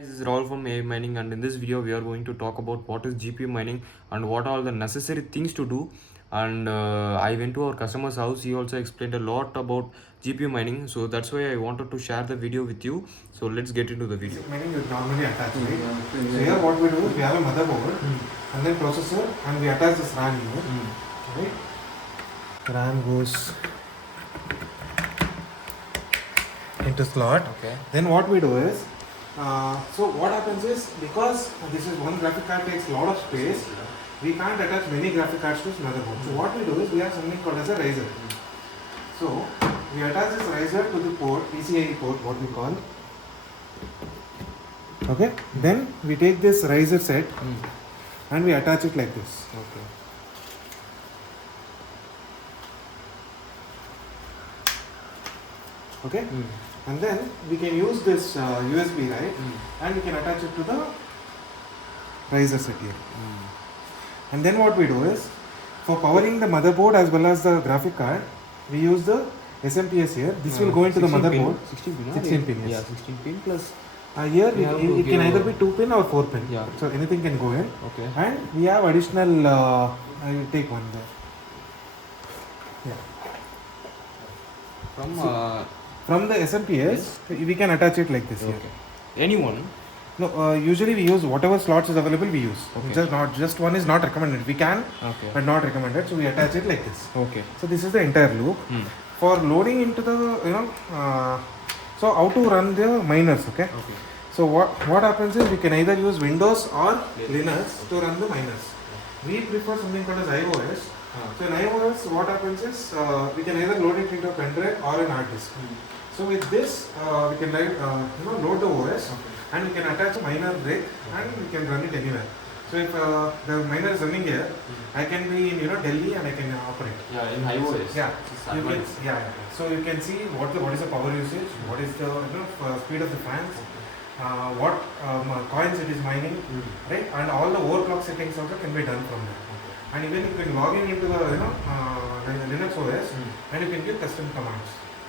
Guys, this is Rahul from AUMining, and in this video we are going to talk about what is GPU mining and what are the necessary things to do. And I went to our customer's house. He also explained a lot about GPU mining, so that's why I wanted to share the video with you. So let's get into the video. Mining is normally attached, right? So here what we do is we have a motherboard and then processor, and we attach this RAM here, right? RAM goes into slot. Okay. Then what we do is, so what happens is, because this is one graphic card takes a lot of space, we can't attach many graphic cards to this motherboard. So what we do is we have something called as a riser. So we attach this riser to the port, PCIe port, what we call. Okay. Then we take this riser set and we attach it like this. Okay. Okay. And then we can use this USB, right? And we can attach it to the riser set here. And then what we do is, for powering the motherboard as well as the graphic card, we use the SMPS here. This will go into the motherboard. 16 pin. 16 pin, yes. Yeah, 16 pin plus. Here it can either be 2 pin or 4 pin. Yeah. So anything can go in. Okay. And we have additional. I will take one there. Yeah. From the SMPS, we can attach it like this here. Anyone? No, usually we use whatever slots is available. We use. Just one is not recommended. We can, but not recommended. So we attach it like this. Okay. So this is the entire loop. For loading into the so how to run the miners? Okay. So what happens is we can either use Windows or Linux to run the miners. We prefer something called as iOS. So in iOS, what happens is we can either load it into a pen drive or an hard disk. So with this, we can load the OS and we can attach a miner brick and we can run it anywhere. So if the miner is running here, I can be in Delhi and I can operate. Yeah, in iOS. Yeah. So you can see what is the power usage, what is the speed of the fans, what coins it is mining, right? And all the overclock settings also can be done from there. And even you can log in into the Linux OS and you can give custom commands.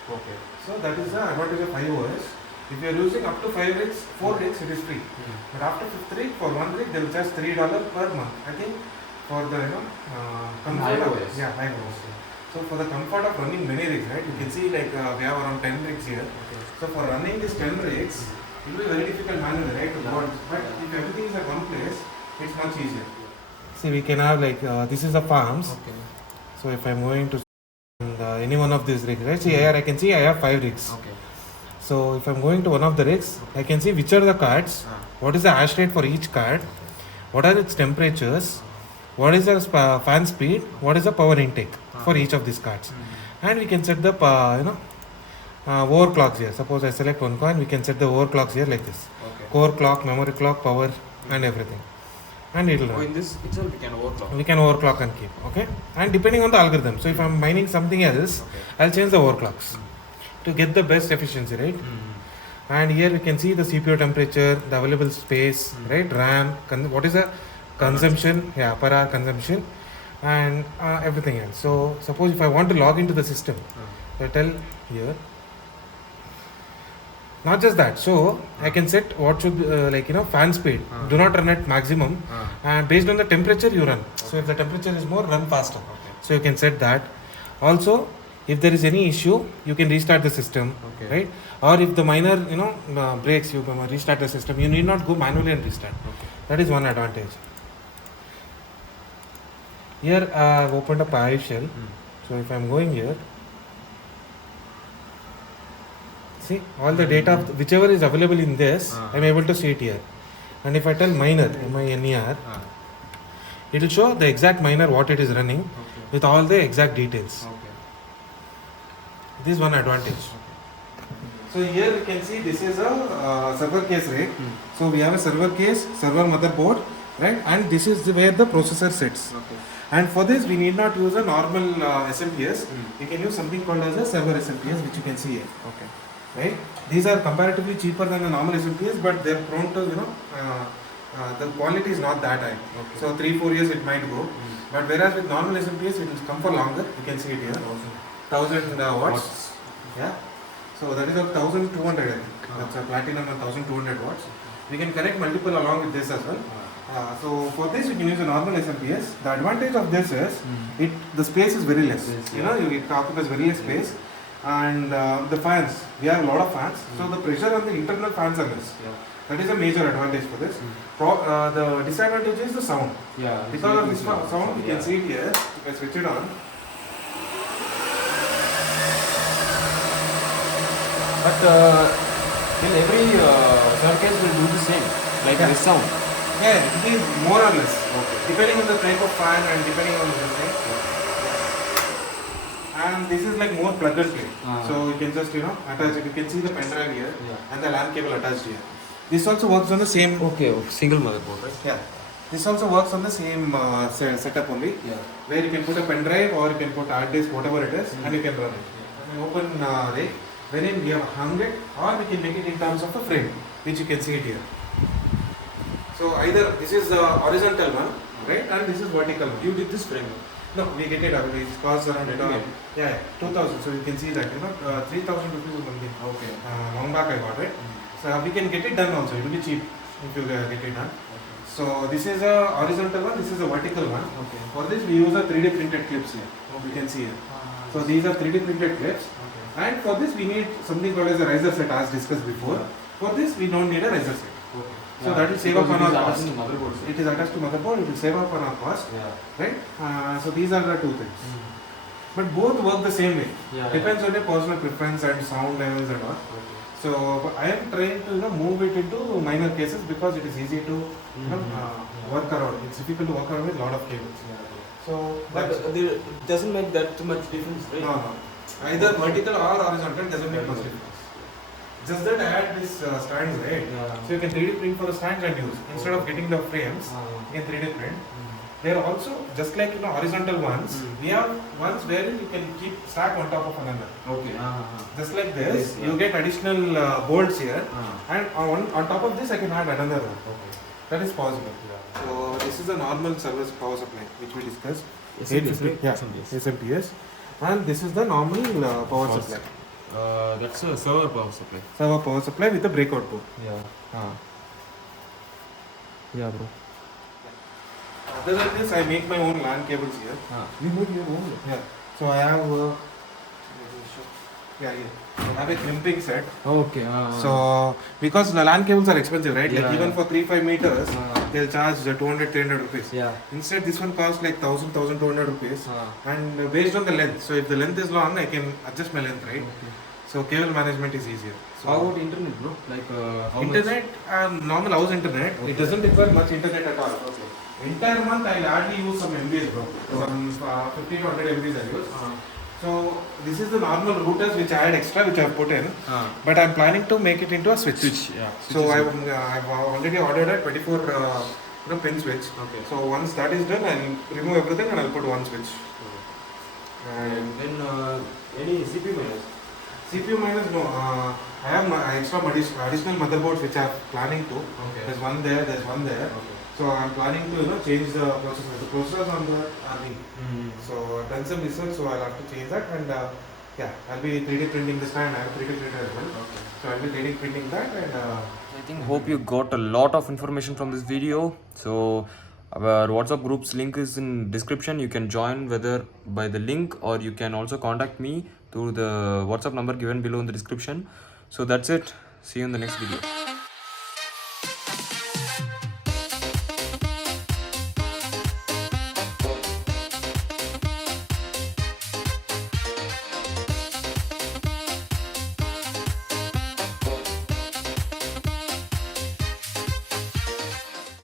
Okay. So that is the advantage of iOS. If you are using up to 5 rigs, 4 rigs, it is free. But after 5th rig, for 1 rig, they will charge $3 per month. I think for the comfort iOS. iOS. So for the comfort of running many rigs, right? You can see like we have around 10 rigs here. So for running these 10 rigs, it will be very difficult manually, right? But if everything is at one place, it's much easier. See, we can have like this is the farms. Okay. So if I'm going to any one of these rigs, right? See here I can see I have 5 rigs. Okay. So if I'm going to one of the rigs, I can see which are the cards, what is the hash rate for each card, what are its temperatures, what is the fan speed, what is the power intake for each of these cards. And we can set the overclocks here. Suppose I select one coin, we can set the overclocks here like this. Core clock, memory clock, power and everything. And it will run. In this itself we can overclock. We can overclock and keep, okay? And depending on the algorithm. So if I'm mining something else, I'll change the overclocks to get the best efficiency, right? And here we can see the CPU temperature, the available space, right? RAM, what is the consumption, per hour consumption, and everything else. So suppose if I want to log into the system, I tell here. Not just that, so I can set what should fan speed. Do not run at maximum, and based on the temperature you run. So if the temperature is more, run faster. So you can set that. Also, if there is any issue, you can restart the system, right? Or if the miner breaks, you can restart the system. You need not go manually and restart. That is one advantage. Here I have opened up a shell. So if I am going here, see all the data whichever is available in this, I am able to see it here. And if I tell miner, MINER, it will show the exact miner what it is running with all the exact details. This is one advantage. So here we can see this is a server case, right? So we have a server case, server motherboard, right? And this is where the processor sits. And for this we need not use a normal SMPS. We can use something called as a server SMPS, which you can see here. Right? These are comparatively cheaper than the normal SMPS, but they are prone to the quality is not that high. So 3-4 years it might go. But whereas with normal SMPS it will come for longer. You can see it here. 1000 watts. Yeah. So that is a 1200. That's a platinum and 1200 watts. We can connect multiple along with this as well. So for this we can use a normal SMPS. The advantage of this is the space is very less. Yes, You know, it occupies very less space. And the fans, we have a lot of fans, so the pressure on the internal fans are less. That is a major advantage for this. The disadvantage is the sound. Because of this sound, you can see it here. If I switch it on, but in every circuit will do the same, like this sound. yeah, it is more or less. Depending on the type of fan and depending on the thing. And this is like more plug and play. So you can just attach it. You can see the pen drive here and the LAN cable attached here. This also works on the same. Single motherboard, right? Yeah. This also works on the same setup only. Where you can put a pen drive or you can put hard disk, whatever it is, and you can run it. You can open wherein we have hung it, or we can make it in terms of a frame, which you can see it here. So either this is the horizontal one, right, and this is vertical one. You did this frame? No, we get it available. It costs around 2,000. So you can see that 3,000 rupees or something. Long back I got it. So we can get it done also. It will be cheap if you get it done. So this is a horizontal one. This is a vertical one. For this we use a 3D printed clips here. You can see here. So these are 3D printed clips. And for this we need something called as a riser set, as discussed before. For this we don't need a riser set. So that will save up on our cost. It is attached to motherboard. It will save up on our cost, right? So these are the two things. But both work the same way. Depends on your personal preference and sound levels and all. So I am trying to move it into minor cases because it is easy to work around. It's difficult to work around with a lot of cables. So But it doesn't make that much difference, right? no. Either vertical or horizontal doesn't make much difference. Just that I had this stands, right? So you can 3D print for the stands and use. Instead of getting the frames, you can 3D print. They are also just like horizontal ones. We have ones where you can keep stack on top of another. Just like this, you get additional bolts here, and on top of this I can add another one. That is possible. So this is a normal service power supply which we discussed. SMPS. And this is the normal power supply. That's a server power supply. Server power supply with a breakout port. Yeah, bro. Other than this, I make my own LAN cables here. You made your own? Yeah. So I have I have a crimping set. So because the LAN cables are expensive, right? Like even for 3-5 meters, they'll charge 200-300 rupees. Instead, this one costs like 1,000-1,200 rupees. And based on the length. So if the length is long, I can adjust my length, right? So cable management is easier. So how about internet, bro? Like internet, normal house internet. It doesn't require much internet at all. Entire month I'll hardly use some MBs, bro. Some 50 to 100 MBs I use. So this is the normal routers which I had extra, which I have put in. But I'm planning to make it into a switch. So I've already ordered a 24 pin switch. So once that is done, I'll remove everything and I'll put one switch. And then any CPU miners? CPU miners, no. I have my extra additional motherboards which I'm planning to. There's one there, there's one there. So I'm planning to change the processor. The processors on the RV. So I've done some research, so I'll have to change that, and I'll be 3D printing the stand. I have 3D printer as well. So I'll be 3D printing that, and I hope you got a lot of information from this video. So our WhatsApp group's link is in description. You can join whether by the link, or you can also contact me through the WhatsApp number given below in the description. So that's it. See you in the next video.